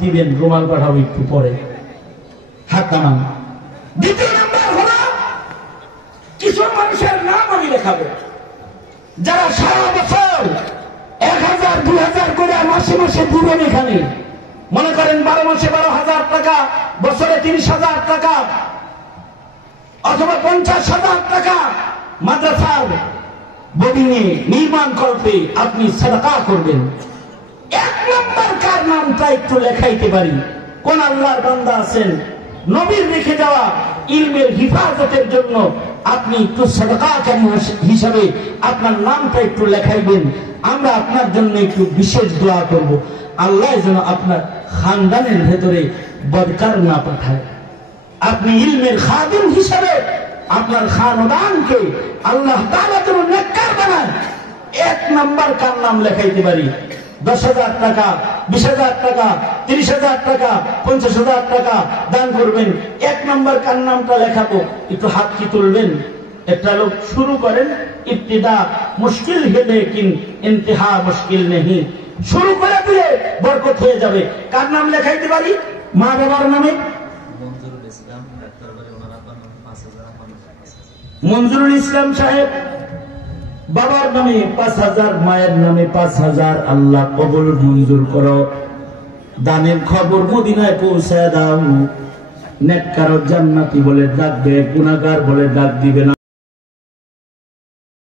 দিবেন, রুমাল পাঠাবো একটু পরে, হাত নামান। দ্বিতীয় নাম্বার হলো কিছু মানুষের নাম আমি লেখাবো যারা সারা বছর 1000 2000 করে মাসে মাসে দিবেন। এখানে মনে করেন 12 মাসে 12,000 টাকা, বছরে 30,000 টাকা অথবা 50,000 টাকা মাদ্রাসার বোর্ডিংয়ে নির্মাণ কল্পে আপনি সাদাকা করবেন। এক নম্বর কার নামটা একটু লেখাইতে পারি, কোন আল্লাহর বান্দা আছেন নবীর রেখে যাওয়া ইলমের হিফাজতের জন্য আপনি একটু সাদাকাকারী হিসাবে আপনার নামটা একটু লেখাইবেন। আমরা আপনার জন্য একটু বিশেষ দোয়া করব, আল্লাহ যেন আপনার খানদানের ভেতরে বদকার না পাঠায়। আপনি ইলমের খাদিম হিসাবে আপনার খানদানকে আল্লাহ তাআলা যেন নেককার বানায়। এক নাম্বার কার নাম লেখাইতে পারি, 10,000 টাকা, 20,000 টাকা, 30,000 টাকা, 50,000 টাকা দান করবেন। এক নাম্বার কার নামটা লেখাবো, একটু হাত কি তুলবেন। একটা লোক শুরু করেন, ইবতিদা মুশকিল হে লেকিন ইন্তেহা মুশকিল নেই, শুরু করে দিলে বরকত হয়ে যাবে। কার নাম লেখাইতে পারি, মা বাবার নামে মঞ্জুরুল ইসলাম সাহেব, বাবার নামে 5,000, মায়ের নামে 5,000। আল্লাহ কবুল মঞ্জুর করো। দানের খবর মদিনায় পৌঁছায় দাও। নেককার জান্নাতি বলে ডাকবে, গুনাহগার বলে ডাক দিবে না।